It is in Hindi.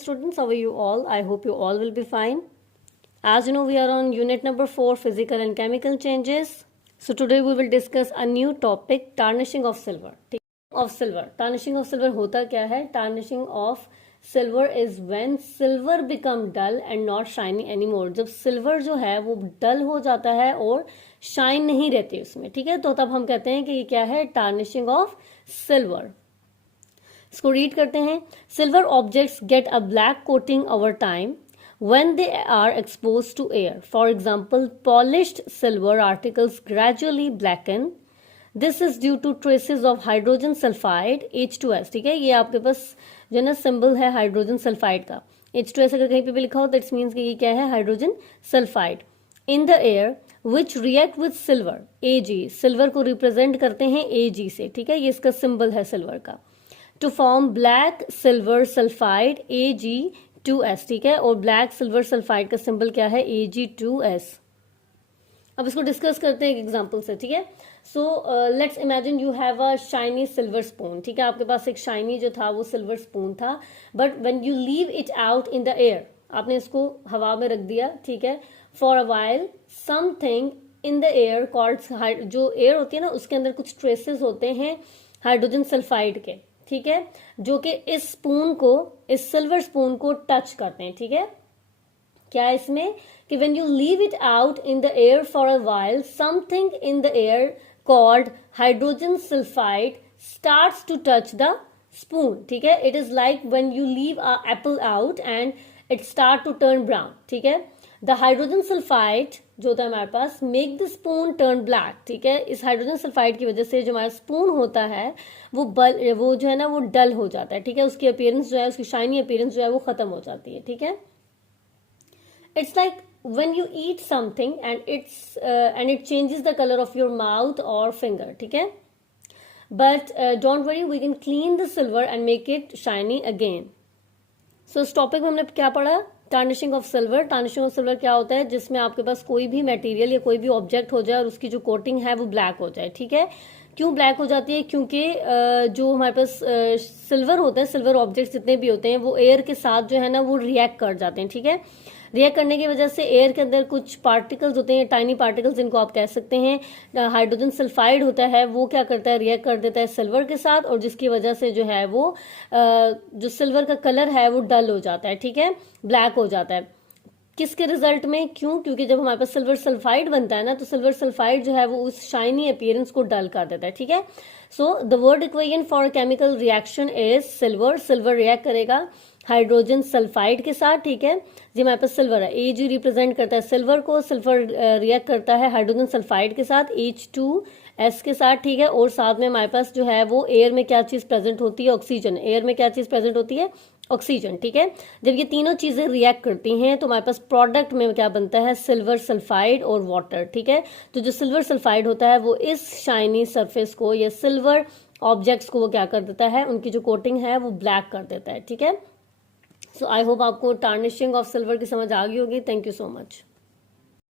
Students, how are you all? I hope you all will be fine. As you know, we are on unit number 4, physical and chemical changes. So today we will discuss a new topic, tarnishing of silver. Tarnishing of silver होता क्या है? Tarnishing of silver is when silver become dull and not shiny anymore. जब silver जो है वो dull हो जाता है और shine नहीं रहती उसमें, ठीक है? तो तब हम कहते हैं कि ये क्या है? Tarnishing of silver. इसको रीड करते हैं. Silver objects get a black coating over time when they are exposed to air. For example, polished silver articles gradually blacken. This is due to traces of hydrogen sulfide H2S. ठीक है, ये आपके पास जो ना सिंबल है हाइड्रोजन सल्फाइड का. H2S अगर कहीं पे भी लिखा हो दैट्स मीन्स कि ये क्या है? Hydrogen sulphide in the air which react with silver Ag. Silver को रिप्रेजेंट करते हैं Ag से. ठीक है, ये इसका सिंबल है सिल्वर का. To form black silver sulphide Ag2S. ठीक है, और ब्लैक सिल्वर सल्फाइड का सिंबल क्या है? Ag2S. अब इसको डिस्कस करते हैं एक एग्जांपल से. ठीक है, so let's imagine you have a shiny silver spoon. ठीक है, आपके पास एक शाइनी जो था वो सिल्वर स्पून था, but when you leave it out in the air, आपने इसको हवा में रख दिया. ठीक है, for a while something in the air called, जो एयर होती है ना उसके अंदर कुछ ट्रेसेस होते हैं हाइड्रोजन सल्फाइड के. ठीक है, जो कि इस स्पून को, इस सिल्वर स्पून को टच करते हैं. ठीक है, क्या है इसमें कि when you leave it out in the air for a while something in the air called hydrogen sulphide starts to touch the spoon. ठीक है, it is like when you leave a apple out and it start to turn brown. ठीक है, द हाइड्रोजन सल्फाइड जो होता है हमारे पास make the spoon turn black. ठीक है, इस हाइड्रोजन सल्फाइड की वजह से जो हमारा स्पून होता है वो जो है ना वो डल हो जाता है. ठीक है, उसकी अपीयरेंस जो है, उसकी शाइनी अपीयरेंस जो है वो खत्म हो जाती है. ठीक है, it's like when you eat something and it changes the color of your mouth or finger. ठीक है, but don't worry, we can clean the silver and make it shiny again. So इस टॉपिक में हमने क्या पढ़ा? Tarnishing of silver. Tarnishing of silver क्या होता है? जिसमें आपके पास कोई भी मटेरियल या कोई भी ऑब्जेक्ट हो जाए और उसकी जो कोटिंग है वो ब्लैक हो जाए. ठीक है, क्यों ब्लैक हो जाती है? क्योंकि जो हमारे पास सिल्वर होता है, सिल्वर ऑब्जेक्ट जितने भी होते हैं वो एयर के साथ जो है ना वो रिएक्ट कर जाते हैं. ठीक है, रिएक्ट करने की वजह से एयर के अंदर कुछ पार्टिकल्स होते हैं, टाइनी पार्टिकल्स जिनको आप कह सकते हैं. हाइड्रोजन सल्फाइड होता है वो क्या करता है? रिएक्ट कर देता है सिल्वर के साथ, और जिसकी वजह से जो है वो जो सिल्वर का कलर है वो डल हो जाता है. ठीक है, ब्लैक हो जाता है. किसके रिजल्ट में? क्यों? क्योंकि जब हमारे पास सिल्वर सल्फाइड बनता है ना तो सिल्वर सल्फाइड जो है वो उस शाइनी अपीयरेंस को डल कर देता है. ठीक है, so the word equation for chemical reaction is silver. Silver react करेगा हाइड्रोजन सल्फाइड के साथ. ठीक है जी, हमारे पास सिल्वर है, Ag रिप्रेजेंट करता है सिल्वर को, सिल्वर रिएक्ट करता है हाइड्रोजन सल्फाइड के साथ H2S के साथ. ठीक है, और साथ में हमारे पास जो है वो एयर में क्या चीज प्रेजेंट होती है? ऑक्सीजन. एयर में क्या चीज प्रेजेंट होती है? ऑक्सीजन. ठीक है, जब ये तीनों चीजें रिएक्ट करती हैं तो हमारे पास प्रोडक्ट में क्या बनता है? सिल्वर सल्फाइड और वाटर. ठीक है, तो जो सिल्वर सल्फाइड होता है वो इस शाइनी सरफेस को या सिल्वर ऑब्जेक्ट्स को वो क्या कर देता है? उनकी जो कोटिंग है वो ब्लैक कर देता है. ठीक है, सो आई होप आपको टार्निशिंग ऑफ सिल्वर की समझ आ गई होगी. Thank you so much.